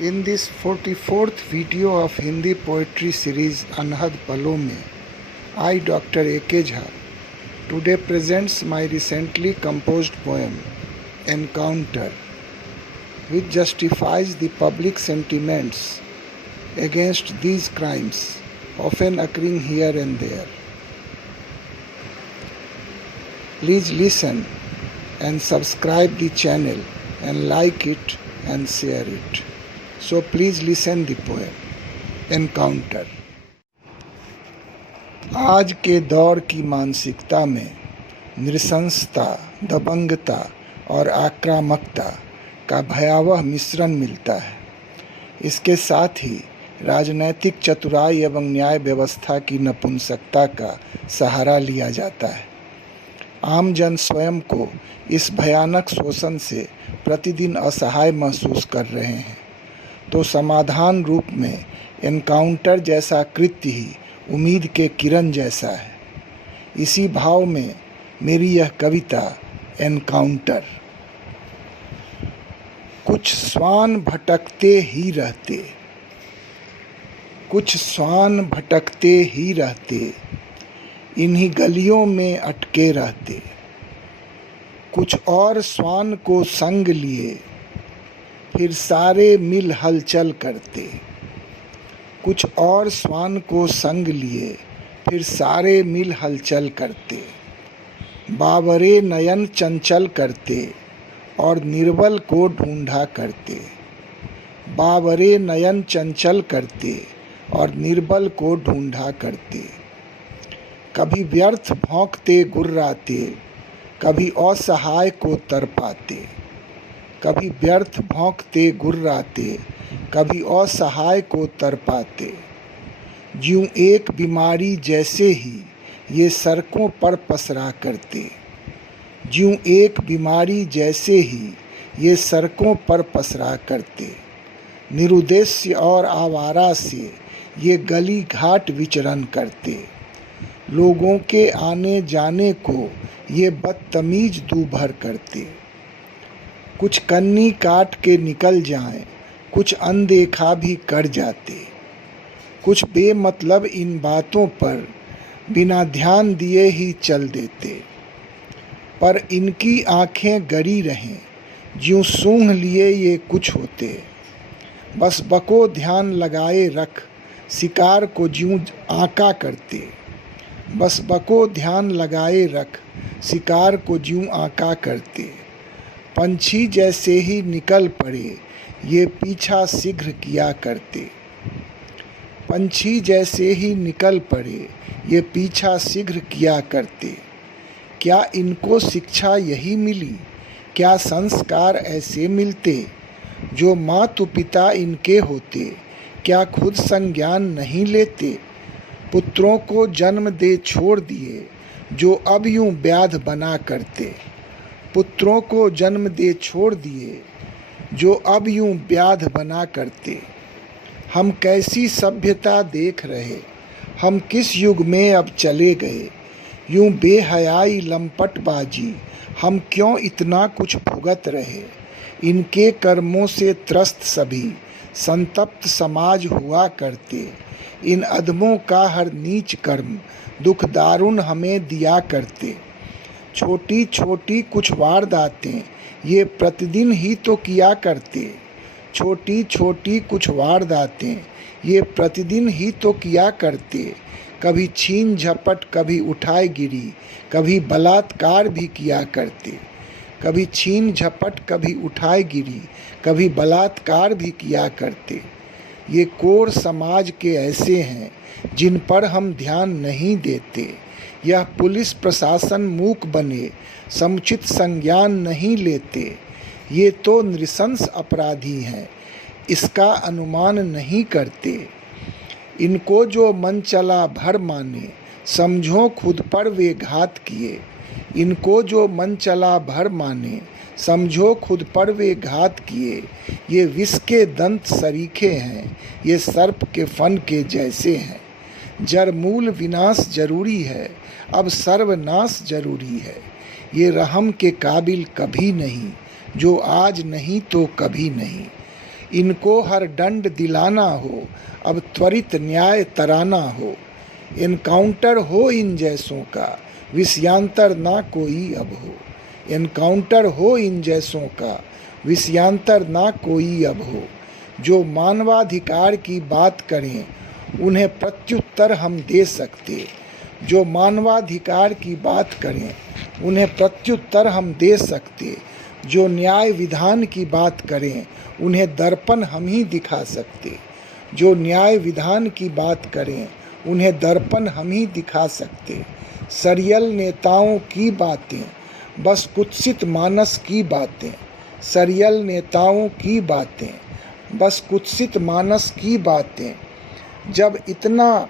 In this 44th video of Hindi poetry series Anhad Palo mein, I, Dr. A.K. Jha, today presents my recently composed poem, Encounter, which justifies the public sentiments against these crimes, often occurring here and there. Please listen and subscribe the channel and like it and share it. So please listen the poem, Encounter. आज के दौर की मानसिकता में नृशंसता, दबंगता और आक्रामकता का भयावह मिश्रण मिलता है। इसके साथ ही राजनैतिक चतुराई एवं न्याय व्यवस्था की नपुंसकता का सहारा लिया जाता है। आम जन स्वयं को इस भयानक शोषण से प्रतिदिन असहाय महसूस कर रहे हैं, तो समाधान रूप में एनकाउंटर जैसा कृत्य ही उम्मीद के किरण जैसा है। इसी भाव में मेरी यह कविता एनकाउंटर। कुछ श्वान भटकते ही रहते, कुछ श्वान भटकते ही रहते, इन्हीं गलियों में अटके रहते। कुछ और श्वान को संग लिए फिर सारे मिल हलचल करते। कुछ और श्वान को संग लिए फिर सारे मिल हलचल करते। बावरे नयन चंचल करते और निर्बल को ढूंढा करते। बावरे नयन चंचल करते और निर्बल को ढूंढा करते। कभी व्यर्थ भौंकते गुर्राते, कभी असहाय को तरपाते। कभी व्यर्थ भौंकते गुर्राते, कभी असहाय को तरपाते। ज्यों एक बीमारी जैसे ही ये सड़कों पर पसरा करते। ज्यों एक बीमारी जैसे ही ये सड़कों पर पसरा करते। निरुद्देश्य और आवारा से ये गली घाट विचरण करते। लोगों के आने जाने को ये बदतमीज दूभर करते। कुछ कन्नी काट के निकल जाएं, कुछ अनदेखा भी कर जाते। कुछ बेमतलब इन बातों पर बिना ध्यान दिए ही चल देते। पर इनकी आंखें गड़ी रहें, ज्यों सूंघ लिए ये कुछ होते। बस बको ध्यान लगाए रख, शिकार को ज्यों आंका करते। बस बको ध्यान लगाए रख, शिकार को ज्यों आंका करते। पंछी जैसे ही निकल पड़े, ये पीछा शीघ्र किया करते। पंछी जैसे ही निकल पड़े, ये पीछा शीघ्र किया करते। क्या इनको शिक्षा यही मिली? क्या संस्कार ऐसे मिलते? जो मातु पिता इनके होते, क्या खुद संज्ञान नहीं लेते? पुत्रों को जन्म दे छोड़ दिए, जो अब यूं व्याध बना करते। पुत्रों को जन्म दे छोड़ दिए, जो अब यूं व्याध बना करते। हम कैसी सभ्यता देख रहे, हम किस युग में अब चले गए। यूं बेहयाई लंपटबाजी, हम क्यों इतना कुछ भुगत रहे। इनके कर्मों से त्रस्त सभी संतप्त समाज हुआ करते। इन अधमों का हर नीच कर्म दुख दारुण हमें दिया करते। छोटी छोटी कुछ वारदातें ये प्रतिदिन ही तो किया करते। छोटी छोटी कुछ वारदातें ये प्रतिदिन ही तो किया करते। कभी छीन झपट, कभी उठाए गिरी, कभी बलात्कार भी किया करते। कभी छीन झपट, कभी उठाए गिरी, कभी बलात्कार भी किया करते। ये कोर समाज के ऐसे हैं जिन पर हम ध्यान नहीं देते। यह पुलिस प्रशासन मूक बने, समुचित संज्ञान नहीं लेते। ये तो नृशंस अपराधी हैं, इसका अनुमान नहीं करते। इनको जो मन चला भर माने, समझो खुद पर वे घात किए। इनको जो मन चला भर माने, समझो खुद पर वे घात किए। ये विष के दंत सरीखे हैं, ये सर्प के फन के जैसे हैं। जड़ मूल विनाश जरूरी है, अब सर्वनाश जरूरी है। ये रहम के काबिल कभी नहीं, जो आज नहीं तो कभी नहीं। इनको हर दंड दिलाना हो, अब त्वरित न्याय तराना हो। एनकाउंटर हो इन जैसों का, विषयांतर ना कोई अब हो। एनकाउंटर हो इन जैसों का, विषयांतर ना कोई अब हो। जो मानवाधिकार की बात करें उन्हें प्रत्युत्तर हम दे सकते। जो मानवाधिकार की बात करें उन्हें प्रत्युत्तर हम दे सकते। जो न्याय विधान की बात करें उन्हें दर्पण हम ही दिखा सकते। जो न्याय विधान की बात करें उन्हें दर्पण हम ही दिखा सकते। सरियल नेताओं की बातें बस कुत्सित मानस की बातें। सरियल नेताओं की बातें बस कुत्सित मानस की बातें। जब इतना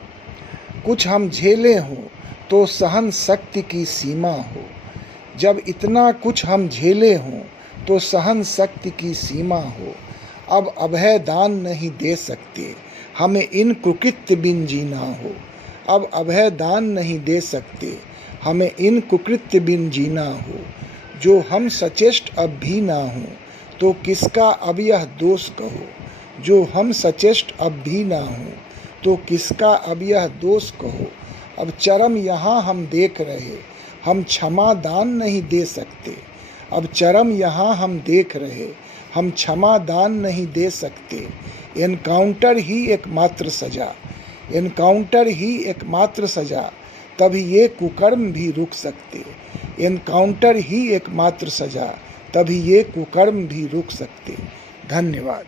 कुछ हम झेले हों तो सहन शक्ति की सीमा हो। जब इतना कुछ हम झेले हों तो सहन शक्ति की सीमा हो। अब अभय दान नहीं दे सकते, हमें इन कुकृत्य बिन जीना हो। अब अभय दान नहीं दे सकते, हमें इन कुकृत्य बिन जीना हो। जो हम सचेष्ट अब भी ना हों तो किसका अब यह दोष कहो। जो हम सचेष्ट अब भी ना हों तो किसका अब यह दोष कहो। अब चरम यहाँ हम देख रहे, हम क्षमा दान नहीं दे सकते। अब चरम यहाँ हम देख रहे, हम क्षमा दान नहीं दे सकते। एनकाउंटर ही एकमात्र सजा, एनकाउंटर ही एकमात्र सजा, तभी ये कुकर्म भी रुक सकते। एनकाउंटर ही एकमात्र सजा, तभी ये कुकर्म भी रुक सकते। धन्यवाद।